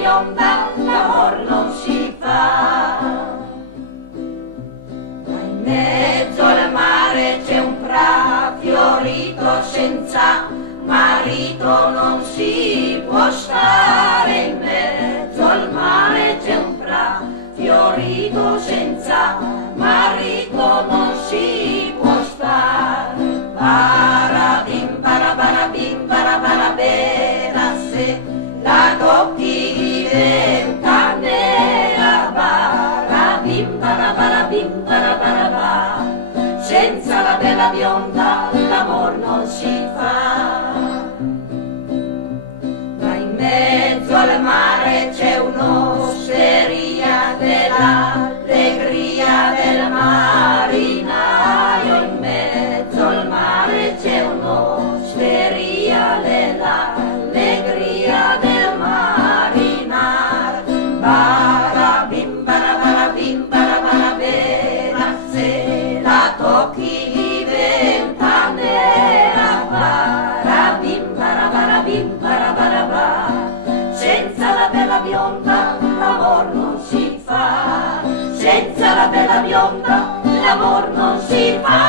bionda l'amor non si fa. In mezzo al mare c'è un pra fiorito, senza marito non si può stare. In mezzo al mare c'è un pra fiorito, senza marito non si può stare. Barabim, barabarabim, barabarabera, se la tocchi diventa nera. Barabim, barabarabim, barabarabà, senza la bella bionda l'amor non si fa. Ma in mezzo al mare c'è un'osteria dell'allegria del marinaio. In mezzo al mare c'è un'osteria dell'allegria del marinaio. Barabim, barabarabim, barabarabera, se la tocchi diventa nera. Barabim, barabarabim, barabarabà, senza la bella bionda l'amor non si fa. Senza la bella bionda l'amor non si fa.